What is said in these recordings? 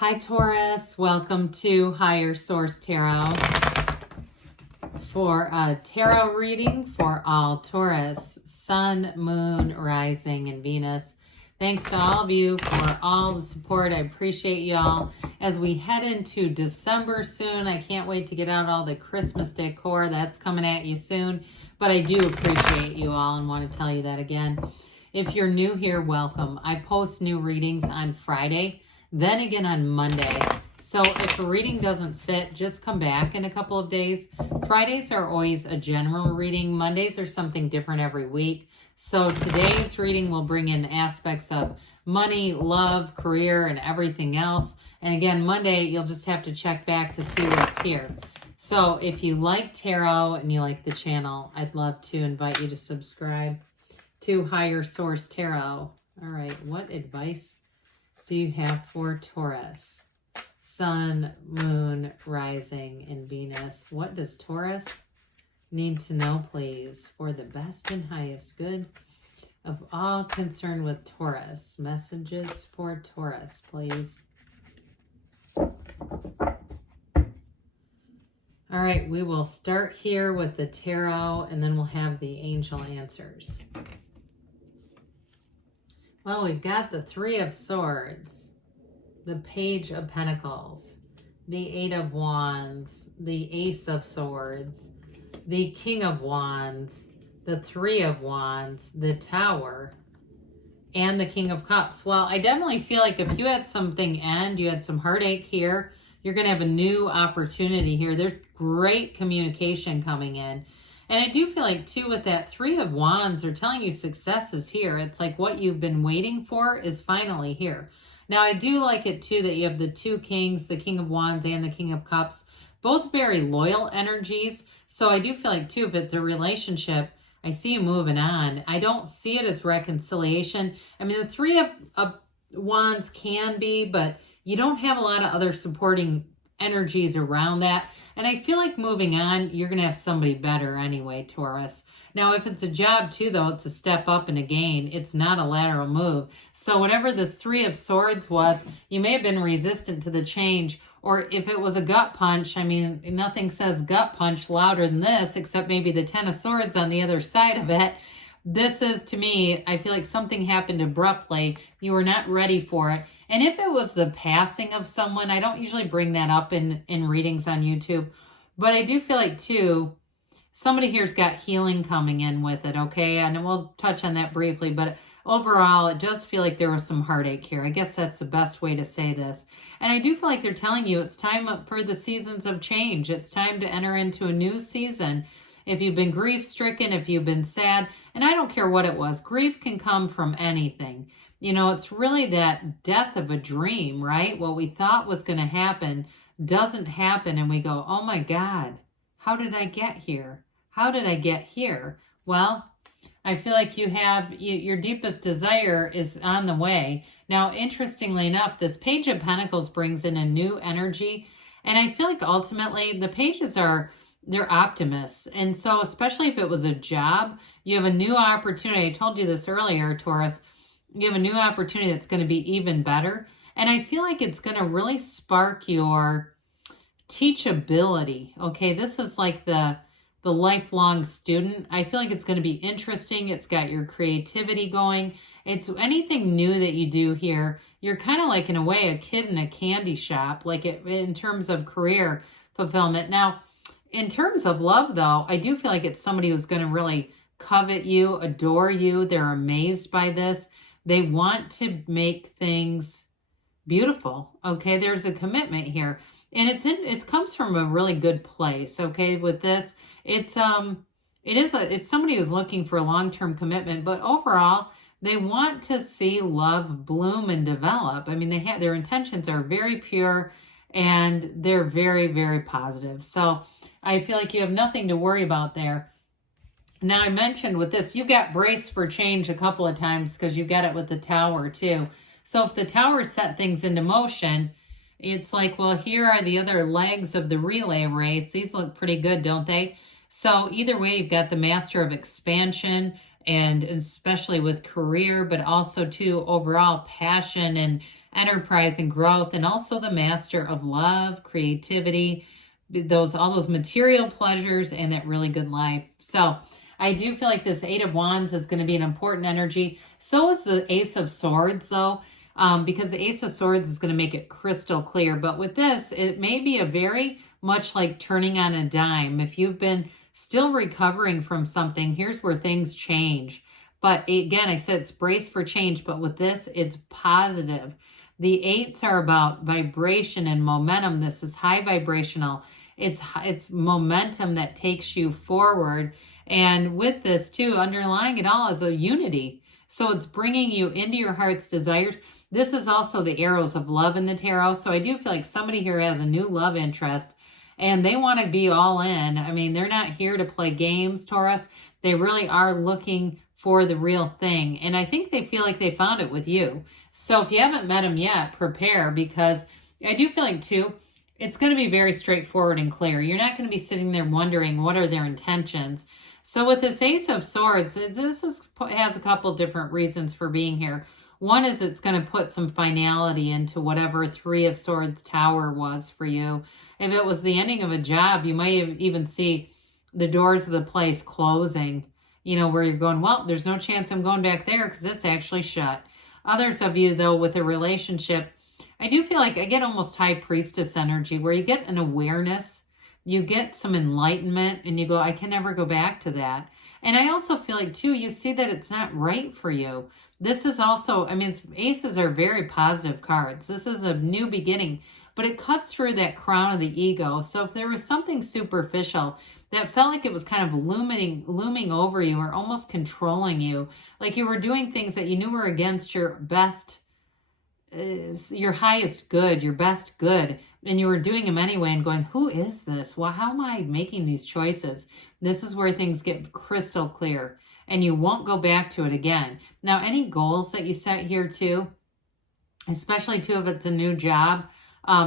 Hi Taurus, welcome to Higher Source Tarot for a tarot reading for all Taurus, Sun, Moon, Rising, and Venus. Thanks to all of you for all the support. I appreciate y'all. As we head into December soon, I can't wait to get out all the Christmas decor. That's coming at you soon. But I do appreciate you all and want to tell you that again. If you're new here, welcome. I post new readings on Friday, then again on Monday. So if a reading doesn't fit, just come back in a couple of days. Fridays are always a general reading. Mondays are something different every week. So today's reading will bring in aspects of money, love, career, and everything else. And again, Monday, you'll just have to check back to see what's here. So if you like tarot and you like the channel, I'd love to invite you to subscribe to Higher Source Tarot. All right, what advice do you have for Taurus? Sun, Moon, Rising, and Venus. What does Taurus need to know, please, for the best and highest good of all concerned with Taurus? Messages for Taurus, please. All right, we will start here with the tarot, and then we'll have the angel answers. Well, we've got the Three of Swords, the Page of Pentacles, the Eight of Wands, the Ace of Swords, the King of Wands, the Three of Wands, the Tower, and the King of Cups. Well, I definitely feel like if you had something end, you had some heartache here, you're going to have a new opportunity here. There's great communication coming in. And I do feel like, too, with that Three of Wands, they're telling you success is here. It's like what you've been waiting for is finally here. Now, I do like it, too, that you have the two kings, the King of Wands and the King of Cups, both very loyal energies. So I do feel like, too, if it's a relationship, I see you moving on. I don't see it as reconciliation. I mean, the Three of Wands can be, but you don't have a lot of other supporting energies around that. And I feel like moving on, you're going to have somebody better anyway, Taurus. Now, if it's a job too, though, it's a step up and a gain. It's not a lateral move. So whatever this Three of Swords was, you may have been resistant to the change. Or if it was a gut punch, I mean, nothing says gut punch louder than this, except maybe the Ten of Swords on the other side of it. This is, to me, I feel like something happened abruptly. You were not ready for it. And if it was the passing of someone, I don't usually bring that up in readings on YouTube. But I do feel like, too, somebody here's got healing coming in with it, okay? And we'll touch on that briefly. But overall, it does feel like there was some heartache here. I guess that's the best way to say this. And I do feel like they're telling you it's time for the seasons of change. It's time to enter into a new season. If you've been grief-stricken, if you've been sad, and I don't care what it was, grief can come from anything. You know, it's really that death of a dream, right? What we thought was going to happen doesn't happen, and we go, oh my God, how did I get here? How did I get here? Well, I feel like you have, your deepest desire is on the way. Now, interestingly enough, this Page of Pentacles brings in a new energy, and I feel like ultimately the pages they're optimists. And so especially if it was a job, you have a new opportunity. I told you this earlier, Taurus. You have a new opportunity that's going to be even better. And I feel like it's going to really spark your teachability. Okay, this is like the lifelong student. I feel like it's going to be interesting. It's got your creativity going. It's anything new that you do here. You're kind of like, in a way, a kid in a candy shop, like in terms of career fulfillment. Now, in terms of love, though, I do feel like it's somebody who's going to really covet you, adore you. They're amazed by this. They want to make things beautiful. Okay, there's a commitment here, and it comes from a really good place. Okay, with this, it's somebody who's looking for a long-term commitment, but overall, they want to see love bloom and develop. I mean, their intentions are very pure, and they're very, very positive. So I feel like you have nothing to worry about there. Now, I mentioned with this, you got braced for change a couple of times because you got it with the Tower too. So if the Tower set things into motion, it's like, well, here are the other legs of the relay race. These look pretty good, don't they? So either way, you've got the Master of Expansion, and especially with career, but also too overall passion enterprise and growth, and also the master of love, creativity, all those material pleasures, and that really good life. So I do feel like this Eight of Wands is going to be an important energy. So is the Ace of Swords, though, because the Ace of Swords is going to make it crystal clear. But with this, it may be a very much like turning on a dime. If you've been still recovering from something, here's where things change. But again, I said it's brace for change, but with this, it's positive. The eights are about vibration and momentum. This is high vibrational. It's momentum that takes you forward. And with this too, underlying it all is a unity. So it's bringing you into your heart's desires. This is also the arrows of love in the tarot. So I do feel like somebody here has a new love interest and they want to be all in. I mean, they're not here to play games, Taurus. They really are looking for the real thing. And I think they feel like they found it with you. So if you haven't met them yet, prepare, because I do feel like too, it's going to be very straightforward and clear. You're not going to be sitting there wondering what are their intentions. So with this Ace of Swords, has a couple different reasons for being here. One is it's going to put some finality into whatever Three of Swords tower was for you. If it was the ending of a job, you might even see the doors of the place closing, where you're going, well, there's no chance I'm going back there because it's actually shut. Others of you, though, with a relationship, I do feel like I get almost High Priestess energy where you get an awareness, you get some enlightenment, and you go, I can never go back to that. And I also feel like, too, you see that it's not right for you. This is also, aces are very positive cards. This is a new beginning, but it cuts through that crown of the ego. So if there was something superficial that felt like it was kind of looming over you or almost controlling you, like you were doing things that you knew were against your best, your highest good, your best good, and you were doing them anyway and going, who is this? Well, how am I making these choices? This is where things get crystal clear and you won't go back to it again. Now, any goals that you set here too, especially too if it's a new job,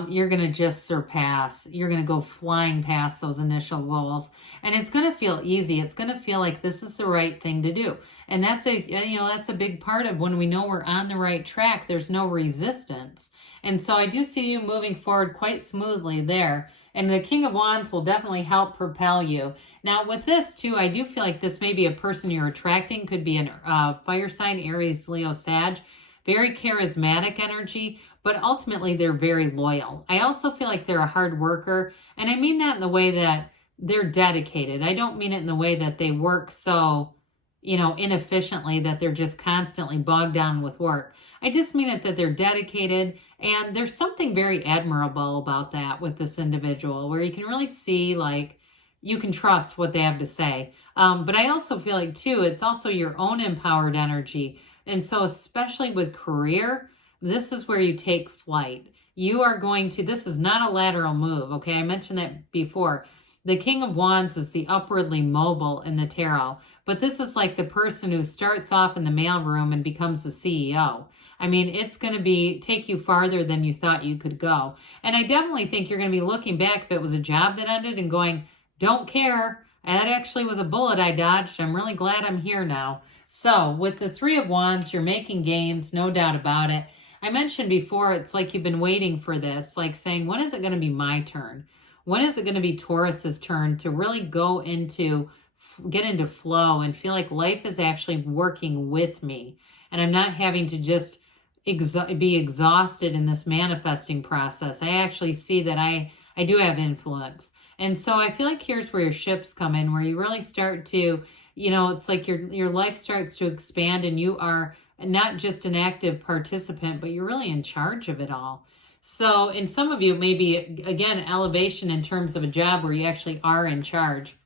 you're going to just surpass. You're going to go flying past those initial goals. And it's going to feel easy. It's going to feel like this is the right thing to do. And that's a big part of when we know we're on the right track. There's no resistance. And so I do see you moving forward quite smoothly there. And the King of Wands will definitely help propel you. Now with this too, I do feel like this may be a person you're attracting. Could be a fire sign, Aries, Leo, Sag. Very charismatic energy, but ultimately they're very loyal. I also feel like they're a hard worker, and I mean that in the way that they're dedicated. I don't mean it in the way that they work so, inefficiently that they're just constantly bogged down with work. I just mean it that they're dedicated, and there's something very admirable about that with this individual where you can really see like you can trust what they have to say. But I also feel like too, it's also your own empowered energy. And so especially with career, this is where you take flight. You are going to, this is not a lateral move, okay? I mentioned that before. The King of Wands is the upwardly mobile in the tarot, but this is like the person who starts off in the mailroom and becomes the CEO. It's going to take you farther than you thought you could go. And I definitely think you're going to be looking back if it was a job that ended and going, don't care. That actually was a bullet I dodged. I'm really glad I'm here now. So with the Three of Wands, you're making gains, no doubt about it. I mentioned before, it's like you've been waiting for this, like saying, when is it going to be my turn? When is it going to be Taurus's turn to really get into flow and feel like life is actually working with me? And I'm not having to just be exhausted in this manifesting process. I actually see that I do have influence. And so I feel like here's where your ships come in, where you really start to, it's like your life starts to expand and you are not just an active participant, but you're really in charge of it all. So in some of you, maybe, again, elevation in terms of a job where you actually are in charge.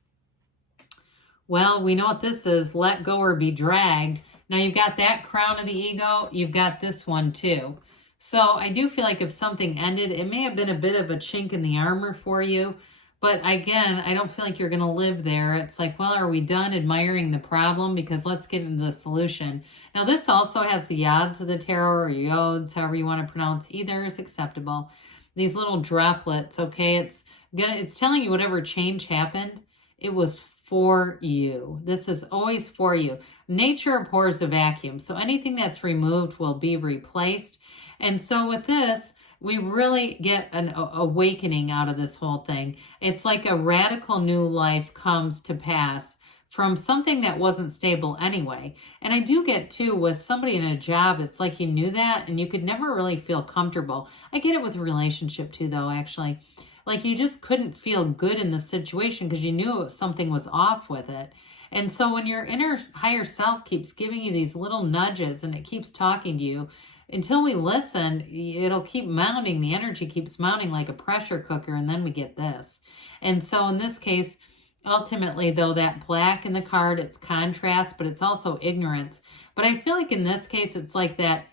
Well, we know what this is, let go or be dragged. Now you've got that crown of the ego, you've got this one too. So I do feel like if something ended, it may have been a bit of a chink in the armor for you. But again, I don't feel like you're going to live there. It's like, well, are we done admiring the problem? Because let's get into the solution. Now, this also has the yods of the tarot, or yods, however you want to pronounce. Either is acceptable. These little droplets, okay? It's telling you whatever change happened, it was for you. This is always for you. Nature abhors a vacuum. So anything that's removed will be replaced. And so with this, we really get an awakening out of this whole thing. It's like a radical new life comes to pass from something that wasn't stable anyway. And I do get too with somebody in a job, it's like you knew that and you could never really feel comfortable. I get it with a relationship too, though, actually. Like you just couldn't feel good in the situation because you knew something was off with it. And so when your inner higher self keeps giving you these little nudges and it keeps talking to you, until we listen, it'll keep mounting. The energy keeps mounting like a pressure cooker, and then we get this. And so in this case, ultimately, though, that black in the card, it's contrast, but it's also ignorance. But I feel like in this case, it's like that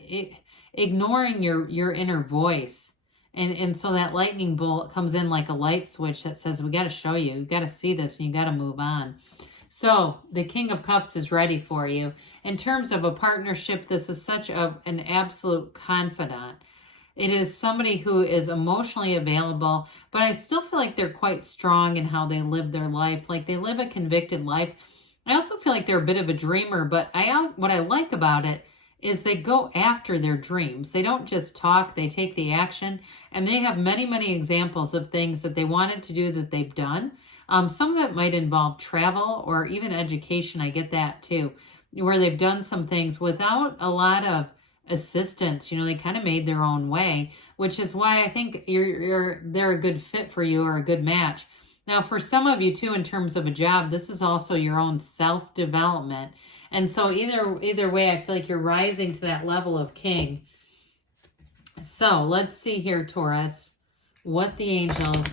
ignoring your inner voice. And so that lightning bolt comes in like a light switch that says, we got to show you, you got to see this, and you got to move on. So the King of Cups is ready for you. In terms of a partnership, this is such an absolute confidant. It is somebody who is emotionally available, but I still feel like they're quite strong in how they live their life. Like they live a convicted life. I also feel like they're a bit of a dreamer, but what I like about it is they go after their dreams. They don't just talk, they take the action, and they have many, many examples of things that they wanted to do that they've done. Some of it might involve travel or even education. I get that too, where they've done some things without a lot of assistance. You know, they kind of made their own way, which is why I think they're a good fit for you or a good match. Now, for some of you too, in terms of a job, this is also your own self-development. And so either way, I feel like you're rising to that level of king. So let's see here, Taurus, what the angels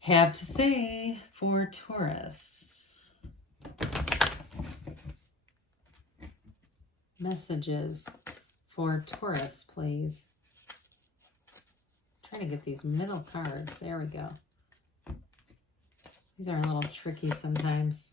have to say for Taurus. Messages for Taurus, please. Trying to get these middle cards. There we go. These are a little tricky sometimes.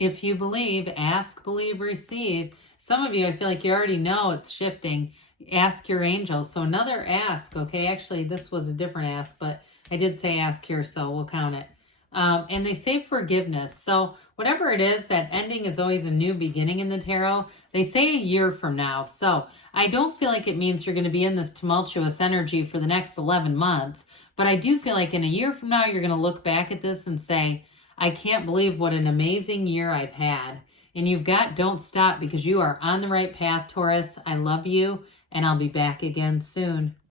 If you believe, ask, believe, receive. Some of you, I feel like you already know it's shifting. Ask your angels. So another ask, okay? Actually, this was a different ask, but I did say ask here, so we'll count it. And they say forgiveness. So whatever it is, that ending is always a new beginning in the tarot. They say a year from now. So I don't feel like it means you're going to be in this tumultuous energy for the next 11 months. But I do feel like in a year from now, you're going to look back at this and say, I can't believe what an amazing year I've had. And you've got don't stop because you are on the right path, Taurus. I love you, and I'll be back again soon.